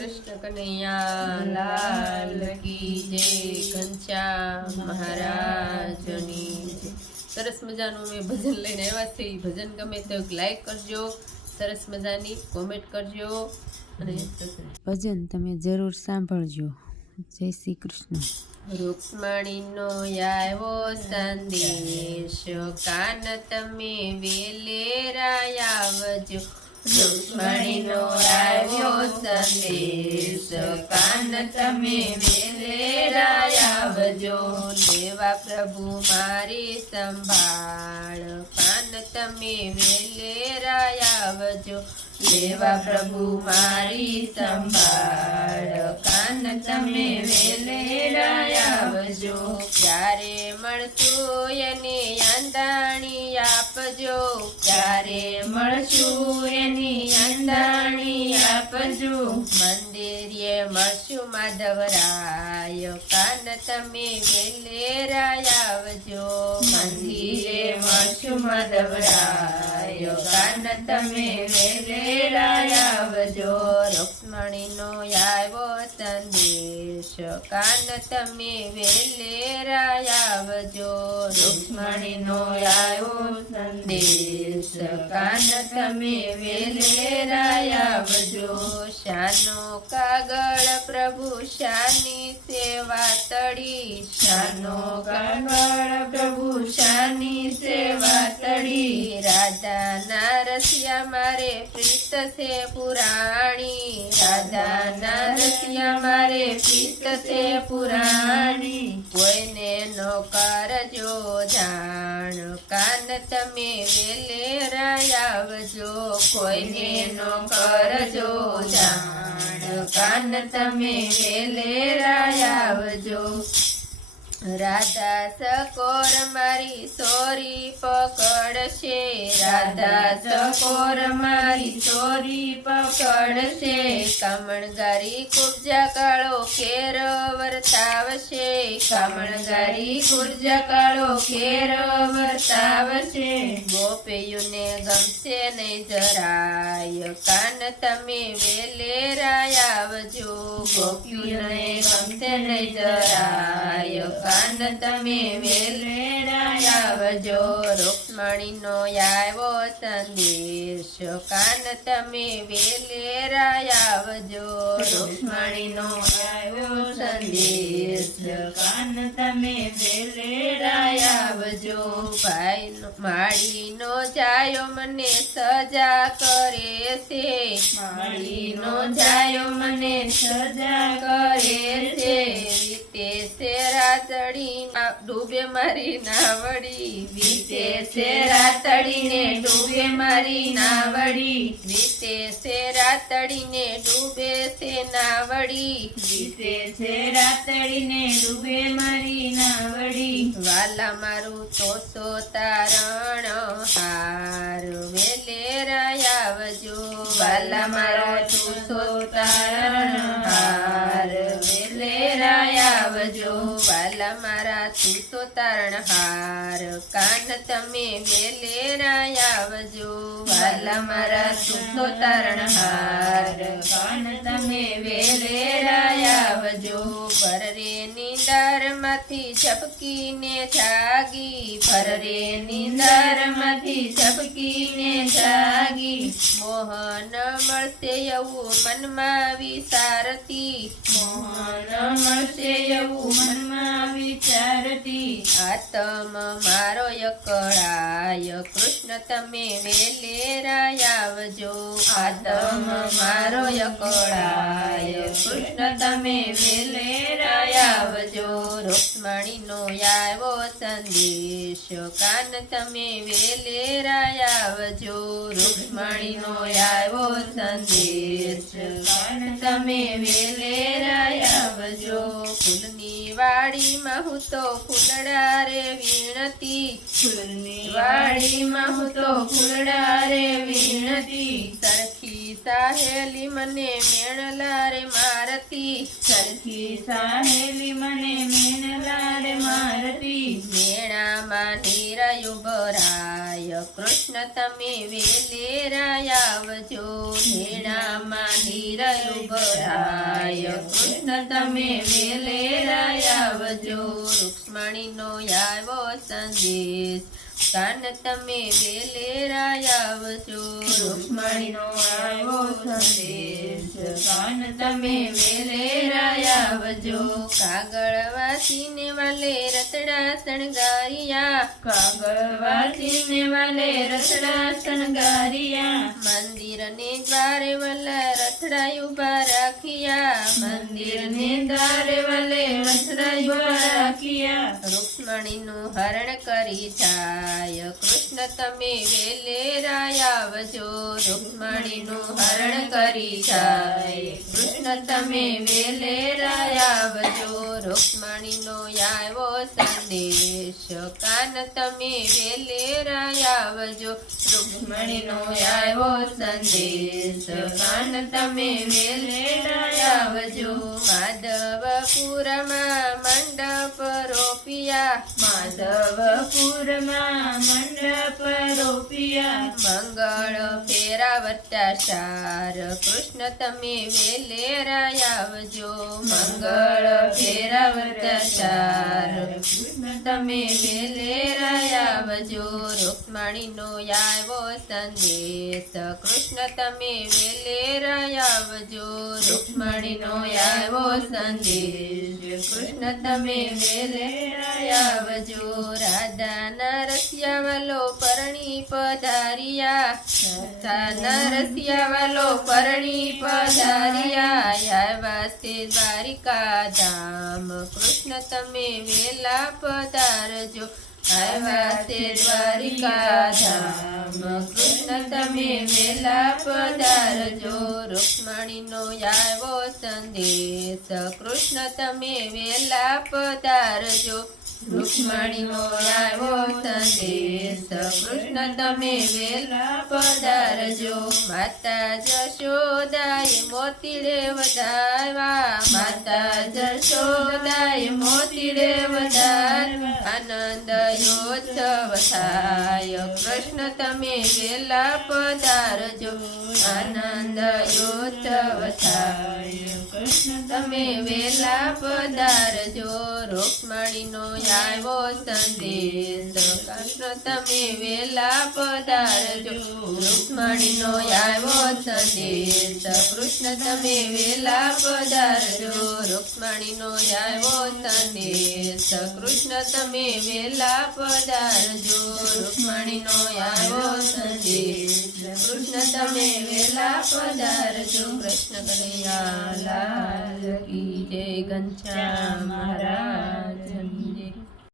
કૃષ્ણ કનૈયા લાલ કી જય, ઘનશ્યામ મહારાજની જય। સરસ મજાનું મેં ભજન લઈને આવ્યા છે। ભજન ગમે તો લાઈક કરજો, સરસ મજાની કોમેન્ટ કરજો અને ભજન તમે જરૂર સાંભળજો। જય શ્રી કૃષ્ણ। રૂક્ષ્મણીનો આવ્યો સંદેશ, કાન તમે વેલેરા આવજો। રૂક્ષ્મણીનો આવ્યો સંદેશ, કાન તમે વેલેરા આવજો। લેવા પ્રભુ મારી સંભાળ, કાન તમે વેલેરા આવજો। લેવા પ્રભુ મારી સંભાળ, કાન તમે વેલેરા આવજો। ક્યારે મળશું એને અંદાણી આપજો, ક્યારે મળશું એની અંદાણી આપજો। મંદિરે મળશું માધવરાય, કાન તમે વેલેરા આવજો। મંદિરે મળશું માધવરાય, કાન તમે વેલેરા આવજો। રૂક્ષ્મણીનો આવ્યો સંદેશ, કાન તમે વેલેરા આવજો। રૂક્ષ્મણીનો આવ્યો સંદેશ, કાન તમે વેલેરા આવજો। શાનો કાગળ પ્રભુ શાની સેવા તળી, શાનો કાગળ પ્રભુ શાની સેવા તળી। રાધાના રસિયા મારે પ્રીત છે પુરાણી, રાધાના રસિયા મારે પ્રીત છે પુરાણી। કોઈને નો કરજો જાણ, કાન તમે વેલેરા આવજો। કોઈને નો કરજો જાણ, કાન તમે વેલેરા આવજો। રાધા સકોર મારી સોરી પકડશે, રાધા સકોર મારી સોરી પકડશે। કામણગારી કુબજા કાળો કેર વર્તાવશે, કામણગારી કુબજા કાળો કેર વર્તાવશે। ગોપીઓને ગમશે નહીં જરાય, કાન તમે વેલેરા આવજો। ગોપીઓને ગમશે નહીં જરાય, કાન તમે વેલેરા આવજો। રૂક્ષ્મણીનો આવ્યો સંદેશ, કાન તમે વેલેરા આવજો। રૂક્ષ્મણીનો આવ્યો સંદેશ, કાન તમે વેલેરા આવજો। ભાઈનો માળીનો જાયો મને સજા કરે છે, માળીનો જાયો મને સજા કરે છે। વીતે છે રાતડી ડૂબે મારી નાવડી, વીતે છે રાતડીને ડૂબે મારી નાવડી। વીતે છે રાતડીને ડૂબે છે નાવડી, વીતે છે રાતડીને ડૂબે મારી નાવડી। વાલા મારું તો તારણ હાર વેલેરા આવજો। વાલા મારો તો તારણ હાર વેલેરા આવજો। વાલા મારા તું તારણ હાર, કાન તમે વેલેરા આવજો। વાલા મારા તું તારણ હાર, કાન તમે વેલેરા આવજો। પરરે નીંદર માંથી ઝપકીને જાગી, પરરે નીંદર માંથી ઝપકીને જાગી। મોહન મળશે એવું મનમાં વિચારતી, મોહન મળશે એવું મનમાં વિચારતી। આતમ મારો યકળાય, કૃષ્ણ તમે વેલેરા આવજો। આતમ મારો યકળાય, કૃષ્ણ તમે વેલેરા આવજો। રૂક્ષ્મણીનો આવ્યો સંદેશ, કાન તમે વેલેરા આવજો। રૂક્ષ્મણીનો આવ્યો સંદેશ, કાન તમે વેલેરા આવજો। ફૂલની વાડીમાં હું તો ફૂલડા રે વીણતી, ફૂલની વાડીમાં હું તો ફૂલડા રે વીણતી। સરખી સાહેલી મને મેણલા રે મારતી, સરખી સાહેલી મને મેણલા રે મારતી। મેણામાં નીરાયું ભરાય, કૃષ્ણ કૃષ્ણ તમે વેલેરા આવજો, નેણામાં નીરયું ભરાય. કૃષ્ણ તમે વેલેરા આવજો, રૂક્ષ્મણીનો આવ્યો સંદેશ. કાન તમે વેલેરા આવજો, રૂક્ષ્મણીનો આવ્યો સંદેશ. કાન તમે વેલેરા આવજો. કાગળ વાસીને વાલે રતડા શણગારિયા, કાગળ વાસીને વાલે રસડા શણગારિયા. મંદિરને દ્વારે વલ્લા રથડા ઉભા રાખ્યા, મંદિરને દ્વારે વાલે રસડા ઉભા રાખ્યા. રૂક્ષ્મણીનું હરણ કરી થાય. કૃષ્ણ તમે વેલેરા આવજો, રૂક્ષ્મણીનું હરણ કરી થાય. કૃષ્ણ તમે વેલેરા આવજો, રૂક્ષ્મણીનો આવ્યો સંદેશ. કાન તમે વેલેરા આવજો, રૂક્ષ્મણીનો આવ્યો સંદેશ. કાન તમે વેલેરા આવજો. માધવપુરમાં મંડપ રોપિયા, માધવપુરમાં મંડપ રોપિયા. મંગળ ફેરાવતા સાર. કૃષ્ણ તમે વેલેરા આવજો, મંગળ ફેરવતા સાર. કૃષ્ણ તમે વેલેરા આવજો, રૂક્ષ્મણીનો આવ્યો સંદેશ. કૃષ્ણ તમે વેલેરા આવજો, રૂક્ષ્મણીનો આવ્યો સંદેશ. કૃષ્ણ તમે વેલેરા આવજો. રાધાના રસિયા વાલો પરણી પધારિયા, રાધાના રસિયા વાલો પરણી પધારિયા. આવ્યા છે દ્વારિકા ધામ. કૃષ્ણ તમે વેલા પધારજો, આવ્યા છે દ્વારિકા ધામ. કૃષ્ણ તમે વેલા પધારજો, રૂક્ષ્મણીનો આવ્યો સંદેશ. કૃષ્ણ તમે વેલા પધારજો, રૂક્ષ્મણીનો આવ્યો સંદેશ. કૃષ્ણ તમે વેલા પધારજો. માતા જશોદાએ મોતીડે વધારવા, માતા જશોદાએ મોતીડે વધારવા. આનંદ યોત્સવ થાય. કૃષ્ણ તમે વેલા પધારજો, આનંદ યોત્સવ થાય. કૃષ્ણ તમે વેલા પધારજો, રૂક્ષ્મણીનો આવ્યો સંદેશ. કૃષ્ણ તમે વેલા પધારજો, રૂક્ષ્મણીનો આવ્યો સંદેશ. કૃષ્ણ તમે વેલા પધારજો, રૂક્ષ્મણીનો આવ્યો સંદેશ. કૃષ્ણ તમે વેલા પધારજો, રૂક્ષ્મણીનો આવ્યો સંદેશ. કૃષ્ણ તમે વેલા પધારજો. કૃષ્ણ કનૈયા લાલ કી જય. ઘનશ્યામ મહારાજ